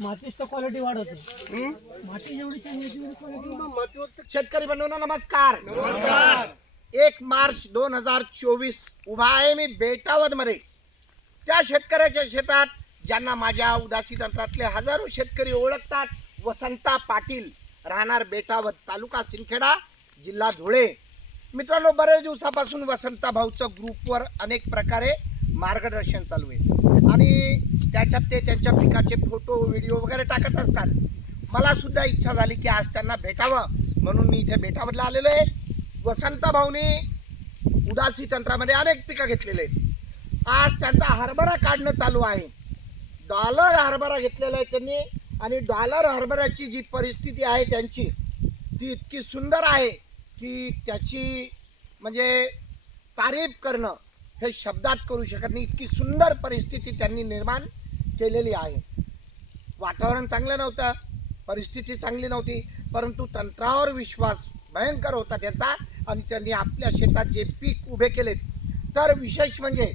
मातीच quality वाढवते माती जेवढी चांगली तेवढी क्वालिटी शेतकरी बंधूंनो नमस्कार. नमस्कार. एक मार्च दोन हजार चोवीस उभा आहे मी बेटावदमध्ये त्या शेतकऱ्याच्या शेतात ज्यांना माझ्या उदासी तंत्रातले हजारो शेतकरी ओळखतात वसंता पाटील राहणार बेटावद तालुका सिंदखेडा जिल्हा धुळे. मित्रांनो बरेच दिवसापासून वसंता भाऊचं ग्रुपवर अनेक प्रकारे मार्गदर्शन चालू आहे. आणि त्याच्यात ते त्यांच्या पिकाचे फोटो व्हिडिओ वगैरे टाकत असतात. मला सुद्धा इच्छा झाली की आज त्यांना भेटावं. म्हणून मी इथे बेटावरला आलेलो आहे. वसंत भाऊनी उदासी तंत्रामध्ये अनेक पिकं घेतलेले आहेत. आज त्यांचा हरभरा काढणं चालू आहे. डॉलर हरभरा घेतलेला आहे त्यांनी. आणि डॉलर हरभऱ्याची जी परिस्थिती आहे त्यांची ती इतकी सुंदर आहे की त्याची म्हणजे तारीफ करणं हे शब्दात करू शकत नाही. इतकी सुंदर परिस्थिती त्यांनी निर्माण केलेली आहे. वातावरण चांगलं नव्हतं. परिस्थिती चांगली नव्हती. परंतु तंत्रावर विश्वास भयंकर होता त्यांचा आणि त्यांनी आपल्या शेतात जे पीक उभे केलेत तर विशेष म्हणजे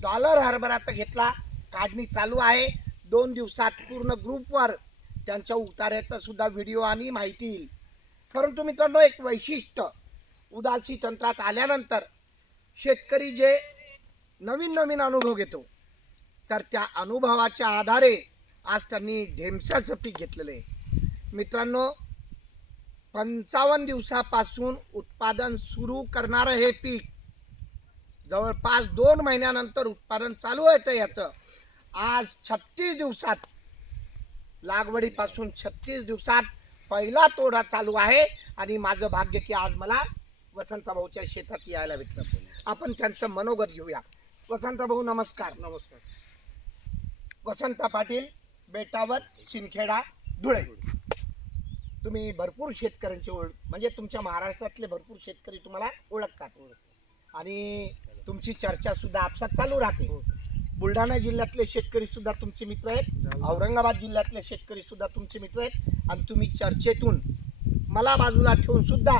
डॉलर हरभरा तर घेतला. काढणी चालू आहे. दोन दिवसात पूर्ण ग्रुपवर त्यांच्या उतार्याचा सुद्धा व्हिडिओ आणि माहिती येईल. परंतु मित्रांनो एक वैशिष्ट्य उदासी तंत्रात आल्यानंतर शेतकरी जे नवीन नवीन अनुभव घेतो. तर त्या अनुभवाच्या आधारे आज त्यांनी ढेमशाचं पीक घेतलेलं आहे. मित्रांनो पंचावन्न दिवसापासून उत्पादन सुरू करणारं हे पीक जवळपास दोन महिन्यानंतर उत्पादन चालू येतं याचं. आज छत्तीस दिवसात लागवडीपासून छत्तीस दिवसात पहिला तोडा चालू आहे आणि माझं भाग्य की आज मला वसंतभाऊच्या शेतात यायला भेटलं. आपण त्यांचं मनोगत घेऊया. वसंत भाऊ नमस्कार. नमस्कार. वसंत पाटील बेटावर शिंदखेडा धुळे. तुम्ही भरपूर शेतकऱ्यांची ओळख म्हणजे तुमच्या महाराष्ट्रातले भरपूर शेतकरी तुम्हाला ओळखतात. आणि तुमची चर्चा सुद्धा आपसात चालू राहते. बुलढाणा जिल्ह्यातले शेतकरी सुद्धा तुमचे मित्र आहेत. औरंगाबाद जिल्ह्यातले शेतकरी सुद्धा तुमचे मित्र आहेत. आणि तुम्ही चर्चेतून मला बाजूला ठेवून सुद्धा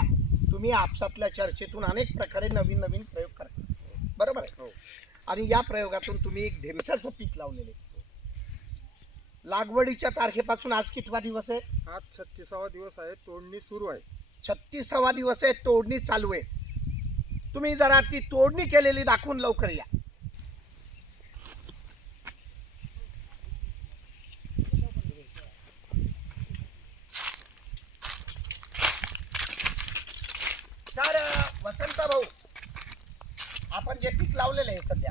तुम्ही आपसातल्या चर्चेतून अनेक प्रकारे नवीन नवीन प्रयोग करता. बरोबर आहे? आणि या प्रयोगातून तुम्ही एक ढेमसाचं पीक लावलेले लागवडीच्या तारखेपासून आज कितवा दिवस आहे? आज छत्तीसावा दिवस आहे तोडणी सुरू आहे. छत्तीसावा दिवस आहे तोडणी चालू आहे. तुम्ही जरा ती तोडणी केलेली दाखवून लवकर या तर वसंत भाऊ पीक लावलेलं आहे सध्या.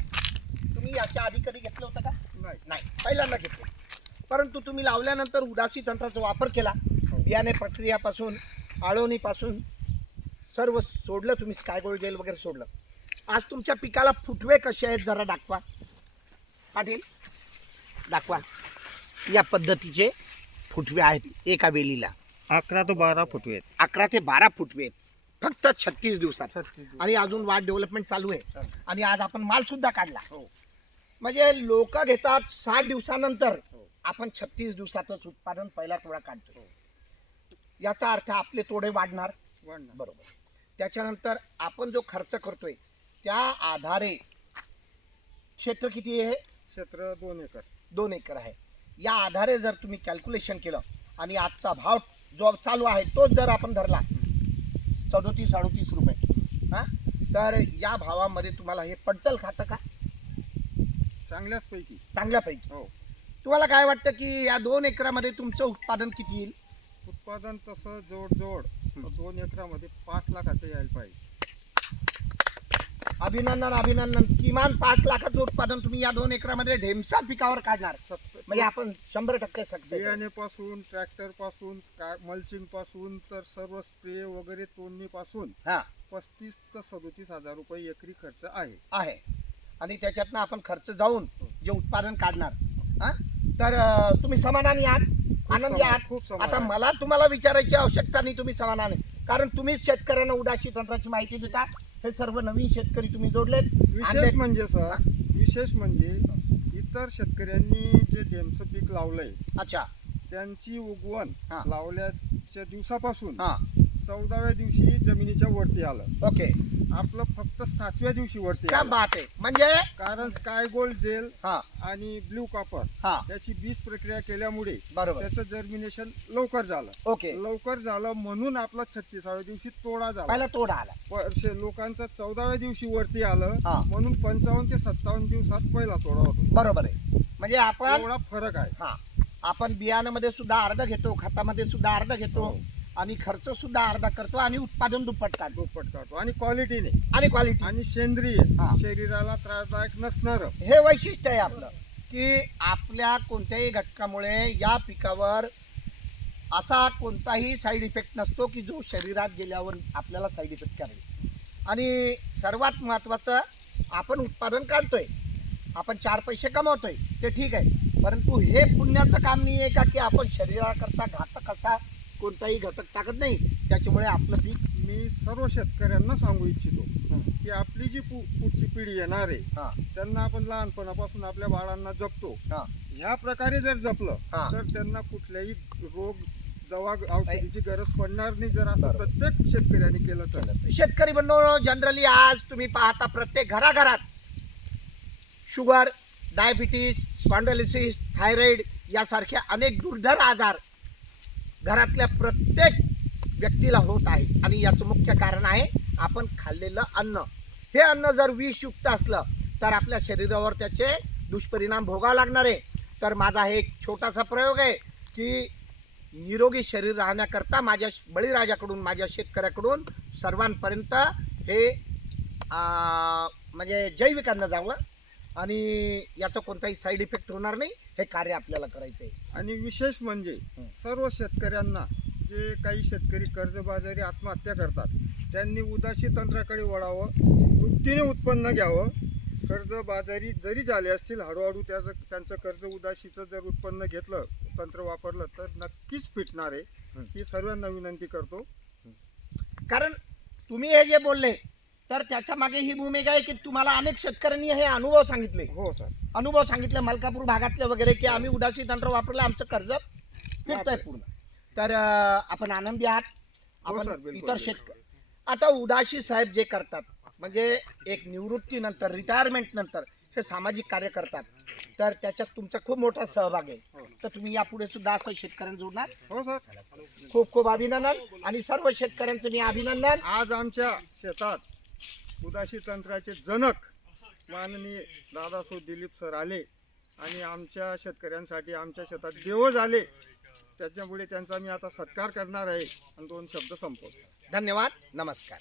तुम्ही याच्या आधी कधी घेतलं होतं का? नाही. नाही. पहिल्यांदा घेतलं. परंतु तुम्ही लावल्यानंतर उदासी तंत्राचा वापर केला. बियाणे प्रक्रियापासून आळवणीपासून सर्व सोडलं तुम्ही स्काय गोल्ड जेल वगैरे सोडलं. आज तुमच्या पिकाला फुटवे कसे आहेत जरा दाखवा. पाटील दाखवा. या पद्धतीचे फुटवे आहेत एका वेलीला. अकरा ते बारा फूट आहेत. अकरा ते बारा फुटवे आहेत. फक्त छत्तीस दिवसात छत्तीस दिवस. आणि अजून वाढ डेव्हलपमेंट चालू आहे चालू. आणि आज आपण माल सुद्धा काढला हो. म्हणजे लोक घेतात साठ दिवसानंतर हो. आपण छत्तीस दिवसातच उत्पादन पहिला तोडा काढतो हो. याचा अर्थ आपले तोडे वाढणार वाढणार. बरोबर त्याच्यानंतर आपण जो खर्च करतोय त्या आधारे क्षेत्र किती आहे क्षेत्र दोन एकर दोन एकर आहे या आधारे जर तुम्ही कॅल्क्युलेशन केलं आणि आजचा भाव जो चालू आहे तोच जर आपण धरला सदोतीस अडोतीस रुपये. हां? तर या भावामध्ये तुम्हाला हे पडतल खातं का? चांगल्याच पैकी चांगल्यापैकी. हो. तुम्हाला काय वाटतं की या दोन एकरामध्ये तुमचं उत्पादन किती येईल? उत्पादन तसं जोड जोड दोन एकरामध्ये पाच लाखाचं यायला पाहिजे. अभिनंदन अभिनंदन. किमान पाच लाखाचं उत्पादन तुम्ही या दोन एकरामध्ये ढेमसा पिकावर काढणार. म्हणजे आपण शंभर टक्के सक्सेस बियाणेपासून ट्रॅक्टरपासून का मल्चिंगपासून तर सर्व स्प्रे वगैरे तोडणीपासून हां. पस्तीस ते सदोतीस हजार रुपये एकरी खर्च आहे. आहे. आणि त्याच्यातनं आपण खर्च जाऊन जे उत्पादन काढणार. हां? तर अं, तुम्ही समाधानी आहात? आनंदी आहात? समाधान. आता मला तुम्हाला विचारायची आवश्यकता नाही तुम्ही समाधानी. कारण तुम्हीच शेतकऱ्यांना उदासी तंत्राची माहिती देता. हे सर्व नवीन शेतकरी तुम्ही जोडलेत विशेष. म्हणजे सर विशेष म्हणजे इतर शेतकऱ्यांनी जे डेमचं पीक लावलंय अच्छा त्यांची उगवण हा. लावल्याच्या दिवसापासून हां चौदाव्या दिवशी जमिनीच्या वरती आलं ओके आपलं फक्त सातव्या दिवशी वरती क्या आलं. बात आहे. म्हणजे? कारण स्काय गोल्ड जेल हा. आणि ब्ल्यू कॉपर हा. याची बीज प्रक्रिया केल्यामुळे बरोबर. त्याचं जर्मिनेशन लवकर झालं. ओके. लवकर झालं म्हणून आपला छत्तीसाव्या दिवशी तोडा झाला. पहिला तोडा आला. वर्षे लोकांचा चौदाव्या दिवशी वरती आलं हा. म्हणून पंचावन्न ते सत्तावन्न दिवसात पहिला तोडा होतो. बरोबर आहे. म्हणजे आपण एवढा फरक आहे. हा. आपण बियाण्यामध्ये सुद्धा अर्धा घेतो खतामध्ये सुद्धा अर्धा घेतो. हो. आणि खर्च सुद्धा अर्धा करतो आणि उत्पादन दुप्पट काढतो. दुप्पट काढतो. आणि क्वालिटीने आणि क्वालिटी आणि सेंद्रिय. हा. शरीराला त्रासदायक नसणार. हे वैशिष्ट्य आहे आपलं की आपल्या कोणत्याही घटकामुळे या पिकावर असा कोणताही साईड इफेक्ट नसतो की जो शरीरात गेल्यावर आपल्याला साईड इफेक्ट करेल. आणि सर्वात महत्त्वाचं आपण उत्पादन काढतोय. आपण चार पैसे कमावतोय. ते ठीक आहे. परंतु हे पुण्याचं काम नाही आहे का की आपण शरीराकरता घातक असा कोणताही घटक टाकत नाही. त्याच्यामुळे आपलं पीक मी सर्व शेतकऱ्यांना सांगू इच्छितो. की आपली जी पु- पुढची पिढी येणार आहे हां. त्यांना आपण लहानपणापासून आपल्या बाळांना जपतो. हां. ह्या प्रकारे जर जपलं हा. तर त्यांना कुठल्याही रोग दवा औषधीची गरज पडणार नाही जर असं बरोबर. प्रत्येक शेतकऱ्यांनी केलं तर. शेतकरी बंधू जनरली आज तुम्ही पाहता प्रत्येक घराघरात शुगर डायबिटीस स्पॉन्डलिसिस थायरॉइड यासारखे अनेक दुर्धर आजार घरातल्या प्रत्येक व्यक्तीला होत आहे. आणि याचं मुख्य कारण आहे आपण खाल्लेलं अन्न. हे अन्न जर विषयुक्त असलं तर आपल्या शरीरावर त्याचे दुष्परिणाम भोगावं लागणार आहे. तर माझा हे एक छोटासा प्रयोग आहे की निरोगी शरीर राहण्याकरता माझ्या बळीराजाकडून माझ्या शेतकऱ्याकडून सर्वांपर्यंत हे म्हणजे जैविक अन्न जावं. आणि याचा कोणताही साईड इफेक्ट होणार नाही हे कार्य आपल्याला करायचं आहे आणि विशेष म्हणजे. सर्व शेतकऱ्यांना जे काही शेतकरी कर्जबाजारी आत्महत्या करतात त्यांनी उदासी तंत्राकडे वळावं दुपटीने उत्पन्न घ्यावं कर्जबाजारी जरी झाले असतील हळूहळू त्याचं त्यांचं कर्ज उदासीचं जर उत्पन्न घेतलं तंत्र वापरलं तर नक्कीच फिटणार आहे. ही सर्वांना विनंती करतो कारण तुम्ही हे जे बोलले तर त्याच्यामागे ही भूमिका आहे की तुम्हाला अनेक शेतकऱ्यांनी हे अनुभव सांगितले. हो सर. अनुभव सांगितले मलकापूर भागातले वगैरे की आम्ही उदासी तंत्र वापरलं आमचं कर्ज फिरतंय पूर्ण. तर आपण आनंदी आहात. हो आपण इतर. शेतकरी आता उदासी साहेब जे करतात म्हणजे एक निवृत्तीनंतर रिटायरमेंट नंतर हे सामाजिक कार्य करतात. तर त्याच्यात तुमचा खूप मोठा सहभाग आहे. हो. तर तुम्ही यापुढे सुद्धा असं शेतकऱ्यांना जोडणार? हो सर. खूप खूप अभिनंदन. आणि सर्व शेतकऱ्यांचं मी अभिनंदन. आज आमच्या शेतात उदासी तंत्राचे जनक माननीय दादासो दिलीप सर आले आणि आमच्या शेतकऱ्यांसाठी आमच्या शेतात देव झाले. त्याच्यामुळे त्यांचा मी आता सत्कार करणार आहे आणि दोन शब्द संपवतो. धन्यवाद. नमस्कार.